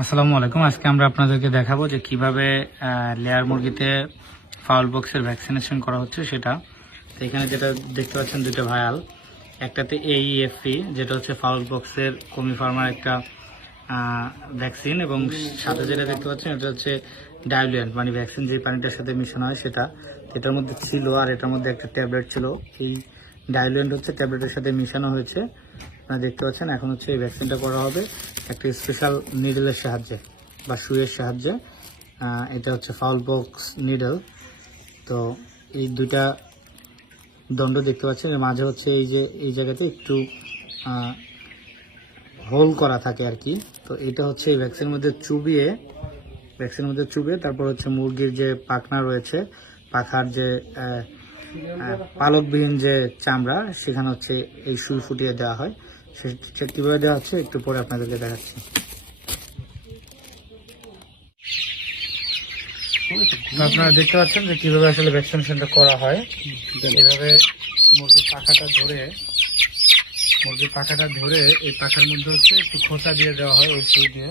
আসসালামু আলাইকুম। আজকে আমরা আপনাদেরকে দেখাবো যে কিভাবে লেয়ার মুরগিতে ফাউল বক্সের ভ্যাকসিনেশন করা হচ্ছে সেটা। তো এখানে যেটা দেখতে পাচ্ছেন দুটো ভায়াল, একটাতে AEFP যেটা হচ্ছে ফাউল বক্সের কমি ফার্মার একটা ভ্যাকসিন, এবং সাথে যেটা দেখতে পাচ্ছেন এটা হচ্ছে ডাইলুয়েন্ট, মানে ভ্যাকসিন যে পানিটার সাথে মিশানো হয় সেটা। এটার মধ্যে ছিল, আর এটার মধ্যে একটা ট্যাবলেট ছিল। এই ডাইলুয়েন্ট হচ্ছে ট্যাবলেটের সাথে মিশানো হয়েছে, আপনারা দেখতে পাচ্ছেন। এখন হচ্ছে এই ভ্যাকসিনটা করা হবে একটা স্পেশাল নিডলের সাহায্যে বা সুইয়ের সাহায্যে। এটা হচ্ছে ফাউল বক্স নিডল। তো এই দুইটা দণ্ড দেখতে পাচ্ছেন, এর মাঝে হচ্ছে এই জায়গাতে একটু হোল করা থাকে আর কি। তো এটা হচ্ছে এই ভ্যাকসিনের মধ্যে চুবিয়ে তারপর হচ্ছে মুরগির যে পাখনা রয়েছে, পাখার যে পালকবিহীন যে চামড়া, সেখানে হচ্ছে এই সুই ফুটিয়ে দেওয়া হয়। সেটা কীভাবে দেওয়া হচ্ছে একটু পরে আপনাদেরকে দেখাচ্ছি। আপনারা দেখতে পাচ্ছেন যে কীভাবে আসলে ভ্যাকসিনেশনটা করা হয়। এভাবে মুরগির পাখাটা ধরে এই পাখার মধ্যে হচ্ছে একটু খোঁচা দিয়ে দেওয়া হয় ওই সুই দিয়ে।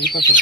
এই পাশে